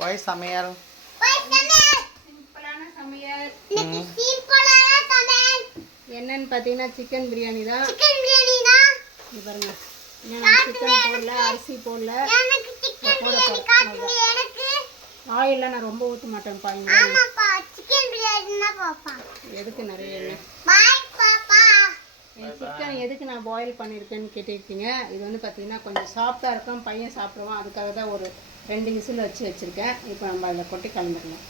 Why சமையல்? சிம்பிளான சமையல். என்னன்னு பார்த்தீங்கன்னா சிக்கன் பிரியாணி தான். இது பாருங்க, நான் சிக்கன் போடல, அரிசி போடல, ஆயிலாம் நான் ரொம்ப ஊற்ற மாட்டேன் பாருங்க. எதுக்கு நிறைய என் சிக்கன் எதுக்கு நான் பாயில் பண்ணியிருக்கேன்னு கேட்டுருக்கீங்க. இது வந்து பார்த்தீங்கன்னா கொஞ்சம் சாஃப்டாக இருக்கும், பையன் சாப்பிடுவான். அதுக்காக தான் ஒரு 2 விசில் வச்சுருக்கேன். இப்போ நம்ம அதில் கொட்டி கலந்துக்கலாம்.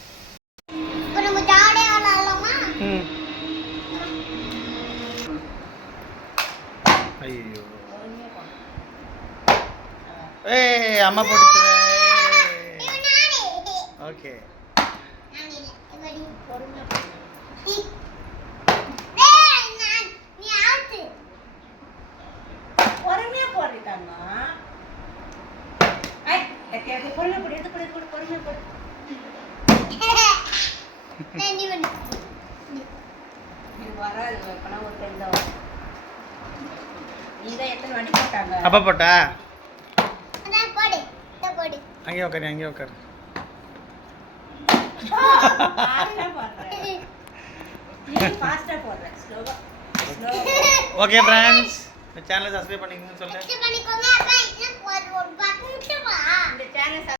ஐயோ ஏய் அம்மா போட்டுச்சு. ஓகே பொறுமையாக போடுறாங்க. பொறுமையாக போடு, எடுத்து போடு, பொறுமையாக போடு. இது வராது, எப்பனா ஒரு டைம் தான் வரும். நீதான் எத்தனை வாட்டி போட்டாங்க? அப்பா போட்டா அங்கே உட்காரு, அங்கே உட்காரு. ஓகே ஃப்ரெண்ட்ஸ், இந்த சேனலை சப்ஸ்கிரைப் பண்ணிக்கணும்னு சொல்லு.